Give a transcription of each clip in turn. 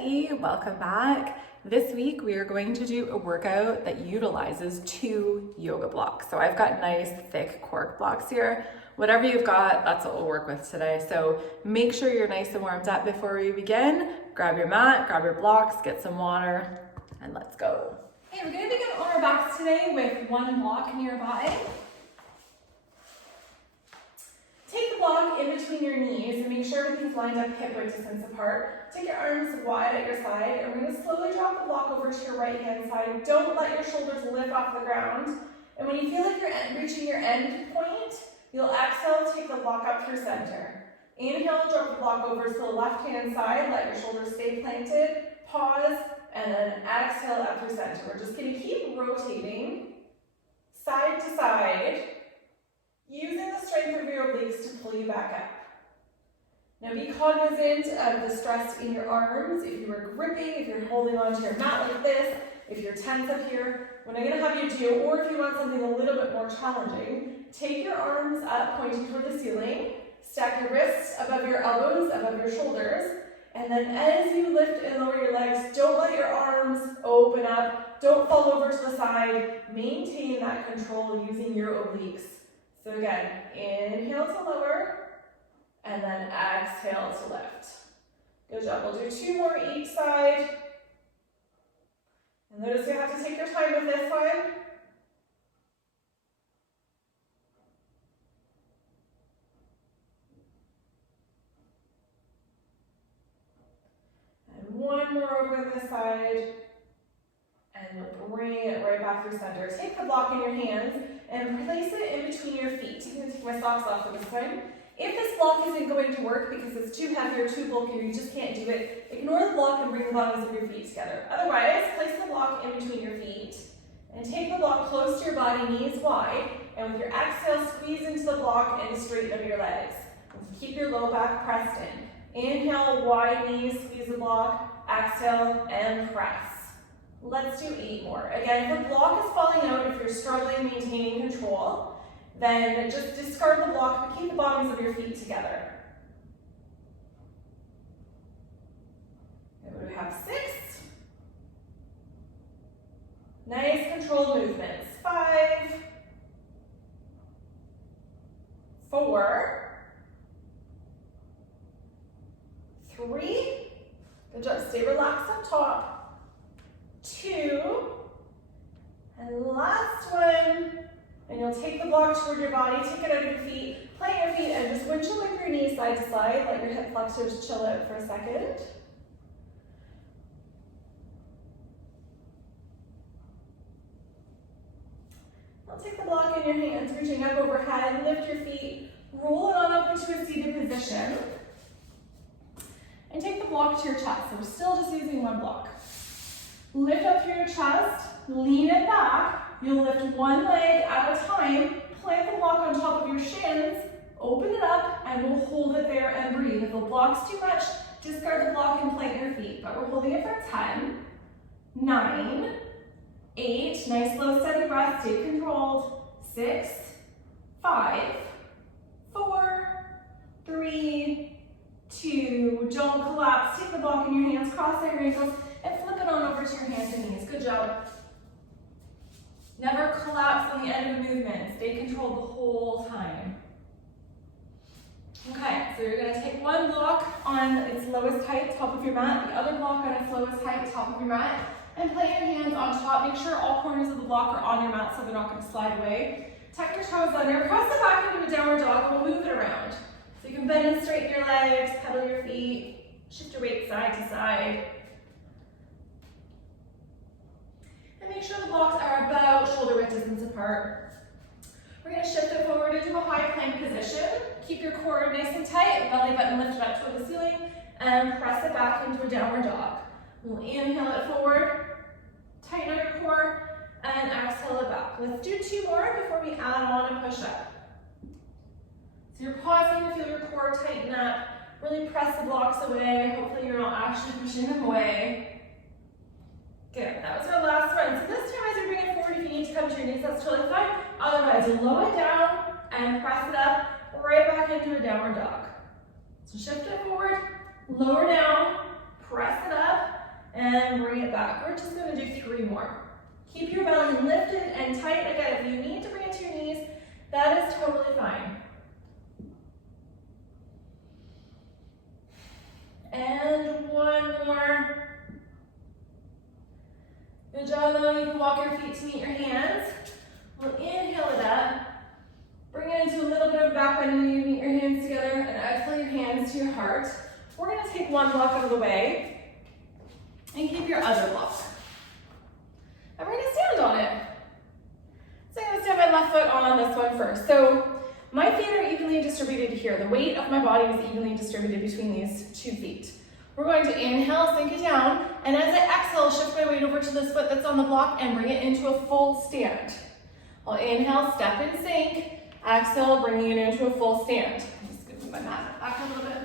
everybody, welcome back. This week we are going to do a workout that utilizes 2 yoga blocks. So I've got nice thick cork blocks here. Whatever you've got, that's what we'll work with today. So make sure you're nice and warmed up before we begin. Grab your mat, grab your blocks, get some water, and let's go. Okay, we're gonna begin on our backs today with 1 block nearby. Take the block in between your knees and make sure everything's lined up hip-width distance apart. Take your arms wide at your side, and we're going to slowly drop the block over to your right-hand side. Don't let your shoulders lift off the ground. And when you feel like you're reaching your end point, you'll exhale, take the block up through center. Inhale, drop the block over to the left-hand side. Let your shoulders stay planted. Pause, and then exhale up through center. We're just going to keep rotating side to side, using the strength of your obliques to pull you back up. Now be cognizant of the stress in your arms. If you are gripping, if you're holding onto your mat like this, if you're tense up here, what I'm going to have you do, or if you want something a little bit more challenging, take your arms up pointing toward the ceiling, stack your wrists above your elbows, above your shoulders, and then as you lift and lower your legs, don't let your arms open up, don't fall over to the side, maintain that control using your obliques. So again, inhale to lower, and then exhale to lift. Good job. We'll do 2 more each side. And notice you have to take your time with this one. And 1 more over on this side. And we'll bring it right back through center. Take the block in your hands and place it in between your feet. I'm going to take my socks off for this time. If this block isn't going to work because it's too heavy or too bulky or you just can't do it, ignore the block and bring the bottoms of your feet together. Otherwise, place the block in between your feet and take the block close to your body, knees wide, and with your exhale, squeeze into the block and straighten up your legs. Keep your low back pressed in. Inhale, wide knees, squeeze the block, exhale, and press. Let's do 8 more. Again, if the block is falling out, if you're struggling maintaining control, then just discard the block, but keep the bottoms of your feet together. And we have 6. Nice controlled movements. 5, 4, 3. Good job. Stay relaxed up top. 2, and last one. And you'll take the block toward your body, take it out of your feet, plant your feet, and just windshield whip your knees side to side. Let your hip flexors chill out for a second. Now take the block in your hands, reaching up overhead, lift your feet, roll it on up into a seated position, and take the block to your chest. So we're still just using 1 block. Lift up through your chest, lean it back. You'll lift 1 leg at a time, plant the block on top of your shins, open it up, and we'll hold it there and breathe. If the block's too much, discard the block and plant your feet. But we're holding it for 10, 9, 8, nice slow steady breath, stay controlled, 6, 5, 4, 3, 2, don't collapse. Take the block in your hands, cross your ankles, and flip it on over to your hands and knees. Good job. Never collapse on the end of a movement. Stay controlled the whole time. Okay, so you're going to take 1 block on its lowest height, top of your mat, the other block on its lowest height, top of your mat, and plant your hands on top. Make sure all corners of the block are on your mat so they're not going to slide away. Tuck your toes under, press it back into a downward dog, and we'll move it around. So you can bend and straighten your legs, pedal your feet, shift your weight side to side. Make sure the blocks are about shoulder width distance apart. We're going to shift it forward into a high plank position. Keep your core nice and tight, belly button lifted up toward the ceiling, and press it back into a downward dog. We'll inhale it forward, tighten up your core, and exhale it back. Let's do 2 more before we add on a push-up. So you're pausing to feel your core tighten up, really press the blocks away. Hopefully you're not actually pushing them away. Good, that was our last one. So this time as you bring it forward, if you need to come to your knees, that's totally fine. Otherwise, you lower it down and press it up right back into a downward dog. So shift it forward, lower down, press it up, and bring it back. We're just gonna do 3 more. Keep your belly lifted and tight. Again, if you need to bring it to your knees, that is totally fine. And 1 more. Good job though, you can walk your feet to meet your hands. We'll inhale it up. Bring it into a little bit of back bend, you meet your hands together, and exhale your hands to your heart. We're gonna take 1 block out of the way, and keep your other block. And we're gonna stand on it. So I'm gonna stand my left foot on this one first. So my feet are evenly distributed here. The weight of my body is evenly distributed between these 2 feet. We're going to inhale, sink it down, and as I exhale, shift my weight over to this foot that's on the block and bring it into a full stand. I'll inhale, step and sink. Exhale, bringing it into a full stand. I'm just gonna move my mat back a little bit.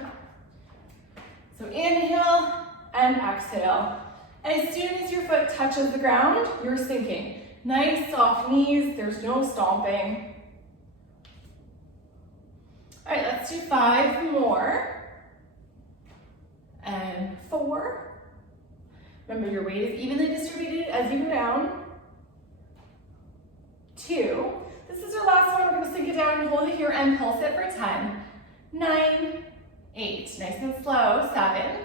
So inhale and exhale. As soon as your foot touches the ground, you're sinking. Nice soft knees, there's no stomping. All right, let's do 5 more. And 4. Remember, your weight is evenly distributed as you go down. 2. This is our last one. We're gonna sink it down and hold it here and pulse it for 10, 9, 8. Nice and slow. 7,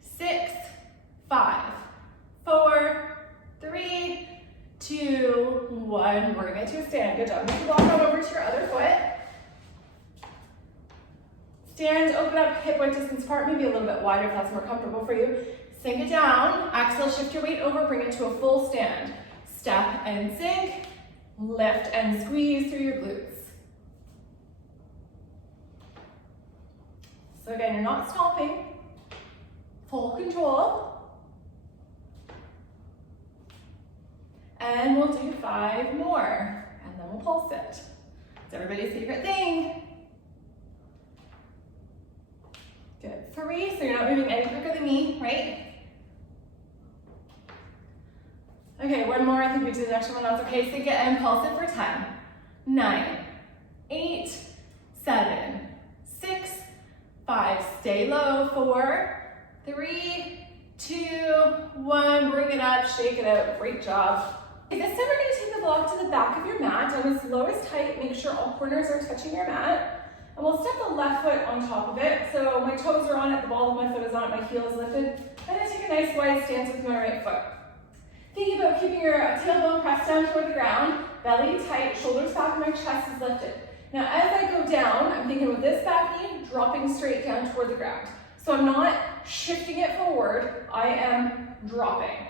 6, 5, 4, 3, 2, 1. Bring it to a stand. Good job. You can walk on over to your other foot. Stand, open up, hip width distance apart, maybe a little bit wider if that's more comfortable for you. Sink it down. Exhale, shift your weight over, bring it to a full stand. Step and sink. Lift and squeeze through your glutes. So again, you're not stomping. Full control. And we'll do 5 more. And then we'll pulse it. It's everybody's favorite thing. Good. 3, so you're not moving any quicker than me, right? Okay, 1 more. I think we did the extra one. That's okay. Sink it and pulse it for 10, 9, 8, 7, 6, 5. Stay low. 4, 3, 2, 1. Bring it up. Shake it out. Great job. Okay, this time we're going to take the block to the back of your mat. Down as low as tight. Make sure all corners are touching your mat. And we'll step the left foot on top of it. So my toes are on it, the ball of my foot is on it, my heel is lifted. I'm going to take a nice wide stance with my right foot. Thinking about keeping your tailbone pressed down toward the ground, belly tight, shoulders back, my chest is lifted. Now as I go down, I'm thinking with this back knee dropping straight down toward the ground. So I'm not shifting it forward, I am dropping.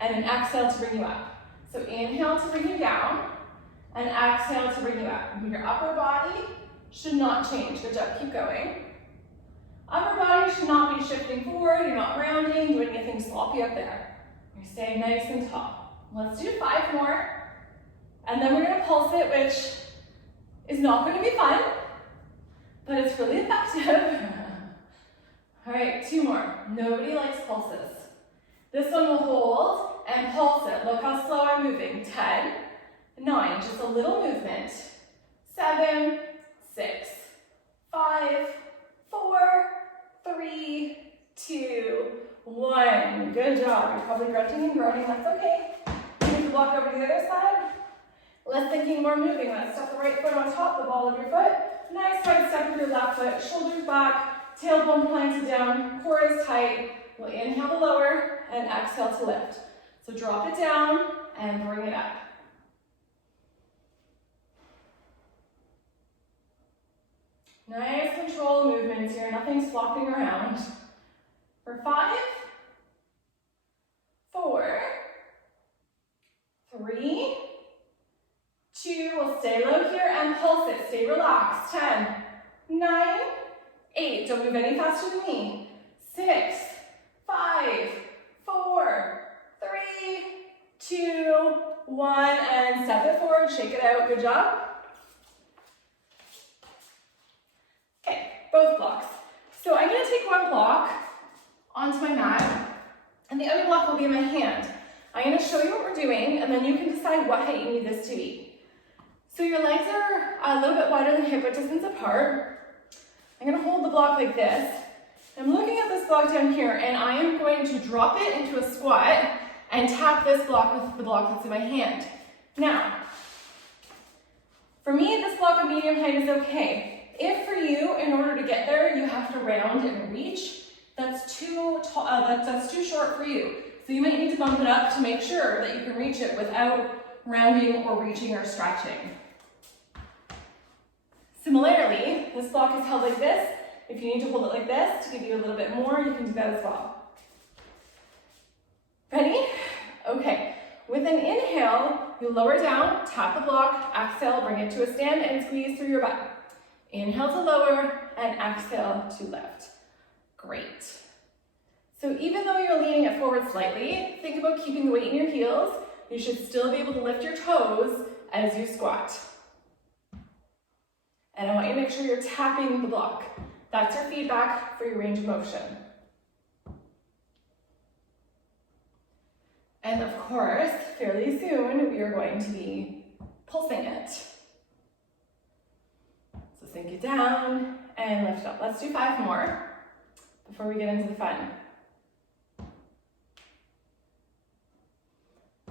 And an exhale to bring you up. So inhale to bring you down, and exhale to bring you up. Your upper body should not change. Good job, keep going. Upper body should not be shifting forward, you're not rounding, doing anything sloppy up there. You're staying nice and tall. Let's do 5 more. And then we're gonna pulse it, which is not gonna be fun, but it's really effective. All right, 2 more. Nobody likes pulses. This one will hold and pulse it. Look how slow I'm moving. 10, 9, just a little movement. 7, 6, 5, 4, 3, 2, 1. Good job. You're probably grunting and groaning. That's okay. Take the block over to the other side. Less thinking, more moving. Let's step the right foot on top, the ball of your foot. Nice side step with your left foot. Shoulders back, tailbone planted down, core is tight. We'll inhale to lower and exhale to lift. So drop it down and bring it up. Nice control movements here, nothing flopping around. For 5, 4, 3, 2, we'll stay low here and pulse it, stay relaxed. 10, 9, 8, don't move any faster than me. 6, 5, 4, 3, 2, 1, and step it forward, shake it out, good job. Okay, both blocks. So I'm gonna take 1 block onto my mat, and the other block will be in my hand. I'm gonna show you what we're doing, and then you can decide what height you need this to be. So your legs are a little bit wider than hip width distance apart. I'm gonna hold the block like this, I'm looking at this block down here, and I am going to drop it into a squat and tap this block with the block that's in my hand. Now, for me, this block of medium height is okay. If for you, in order to get there, you have to round and reach, that's too short for you. So you might need to bump it up to make sure that you can reach it without rounding or reaching or stretching. Similarly, this block is held like this. If you need to hold it like this to give you a little bit more, you can do that as well. Ready? Okay. With an inhale, you lower down, tap the block, exhale, bring it to a stand and squeeze through your butt. Inhale to lower and exhale to lift. Great. So even though you're leaning it forward slightly, think about keeping the weight in your heels. You should still be able to lift your toes as you squat. And I want you to make sure you're tapping the block. That's your feedback for your range of motion. And of course, fairly soon, we are going to be pulsing it. So sink it down and lift up. Let's do 5 more before we get into the fun.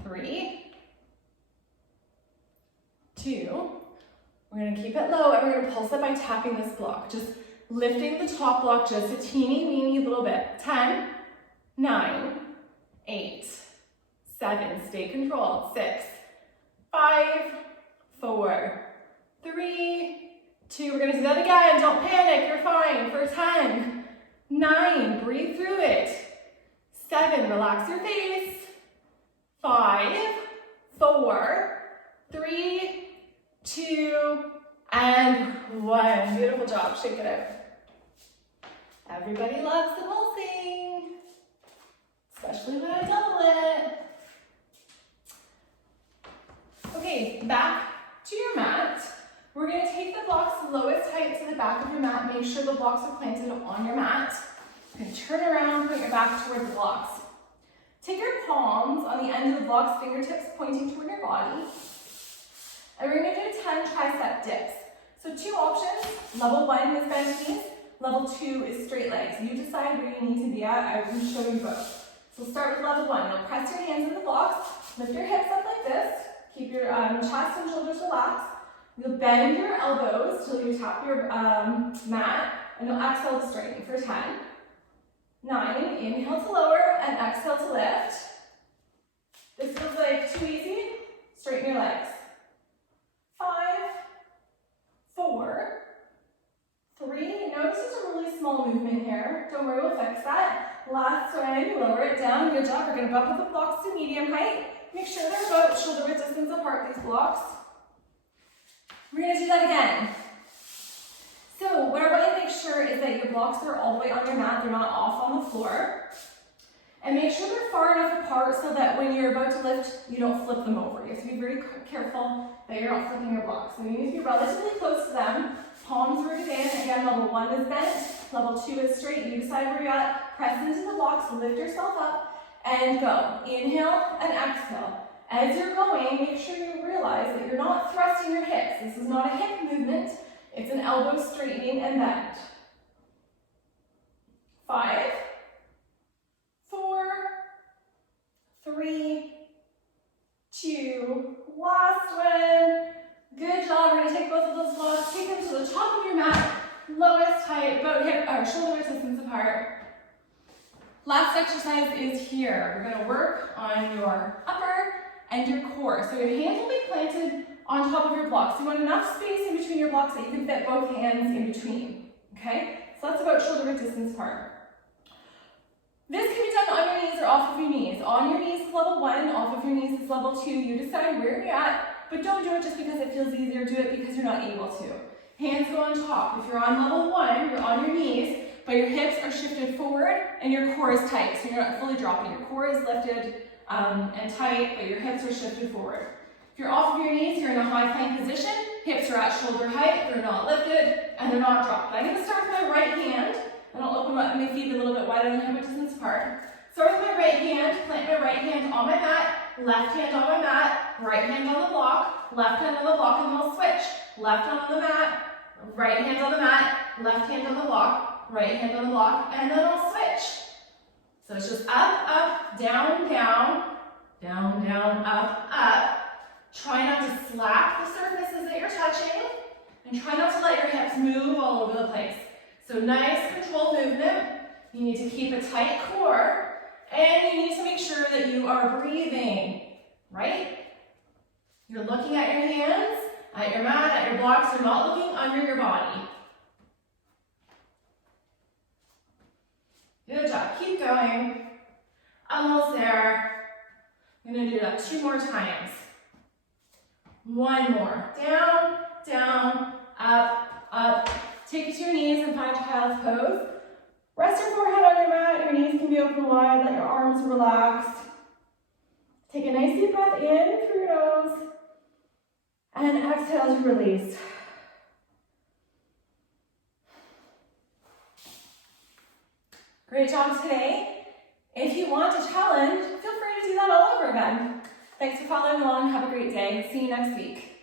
3, 2, we're going to keep it low and we're going to pulse it by tapping this block. Just lifting the top block just a teeny weeny little bit. 10, 9, 8, 7, stay controlled. 6, 5, 4, 3, 2, we're going to do that again. Don't panic, you're fine. For 10, 9, breathe through it. 7, relax your face. 5, 4, 3, 2, and 1. Beautiful job. Shake it out. Everybody loves the pulsing, especially when I double it. Okay, back to your mat. We're going to take the blocks lowest height to the back of your mat. Make sure the blocks are planted on your mat. You can turn around, put your back toward the blocks. Take your palms on the end of the blocks, fingertips pointing toward your body. And we're going to do 10 tricep dips. So 2 options. Level 1 is bent knees. Level 2 is straight legs. You decide where you need to be at. I will show you both. So start with level 1. You'll press your hands into the blocks. Lift your hips up like this. Keep your chest and shoulders relaxed. You'll bend your elbows till you tap your mat. And you'll exhale to straighten for 10. 9, inhale to lower and exhale to lift. This feels like too easy. Straighten your legs. 5, 4, 3. Notice it's a really small movement here. Don't worry, we'll fix that. Last one, lower it down. Good job. We're going to bump up the blocks to medium height. Make sure they're about shoulder width distance apart, these blocks. We're going to do that again. So what I want you to make sure is that your blocks are all the way on your mat. They're not off on the floor. And make sure they're far enough apart so that when you're about to lift, you don't flip them over. You have to be very careful that you're not flipping your blocks. So you need to be relatively close to them. Palms rooted in. Again, level 1 is bent. Level 2 is straight. You decide where you're at. Press into the blocks. Lift yourself up and go. Inhale and exhale. As you're going, make sure you realize that you're not thrusting your hips. This is not a hip movement. It's an elbow straightening and bend. 5, 4, 3, 2, last one. Good job. We're going to take both of those blocks, take them to the top of your mat, lowest height, about hip or shoulder distance apart. Last exercise is here. We're going to work on your upper and your core. So your hands will be planted on top of your blocks. You want enough space in between your blocks that you can fit both hands in between. Okay? So that's about shoulder width distance apart. This can be done on your knees or off of your knees. On your knees is level 1, off of your knees is level 2. You decide where you're at, but don't do it just because it feels easier. Do it because you're not able to. Hands go on top. If you're on level 1, you're on your knees, but your hips are shifted forward and your core is tight, so you're not fully dropping. Your core is lifted and tight, but your hips are shifted forward. If you're off of your knees, you're in a high plank position. Hips are at shoulder height, they're not lifted, and they're not dropped. I'm going to start with my right hand, and I'll open up my feet a little bit wider than hip distance apart. Start with my right hand, plant my right hand on my mat, left hand on my mat, right hand on the block, left hand on the block, and then I'll switch. Left hand on the mat, right hand on the mat, left hand on the block, right hand on the block, and then I'll switch. So it's just up, up, down, down, down, down, up, up. Try not to slap the surfaces that you're touching, and try not to let your hips move all over the place. So nice controlled movement. You need to keep a tight core, and you need to make sure that you are breathing, right? You're looking at your hands, at your mat, at your blocks. You're not looking under your body. Good job. Keep going. Almost there. I'm going to do that 2 more times. 1 more. Down, down, up, up. Take it to your knees and find child's pose. Rest your forehead on your mat. Your knees can be open wide. Let your arms relax. Take a nice deep breath in through your nose. And exhale to release. Great job today. If you want to challenge, feel free to do that all over again. Thanks for following along. Have a great day. See you next week.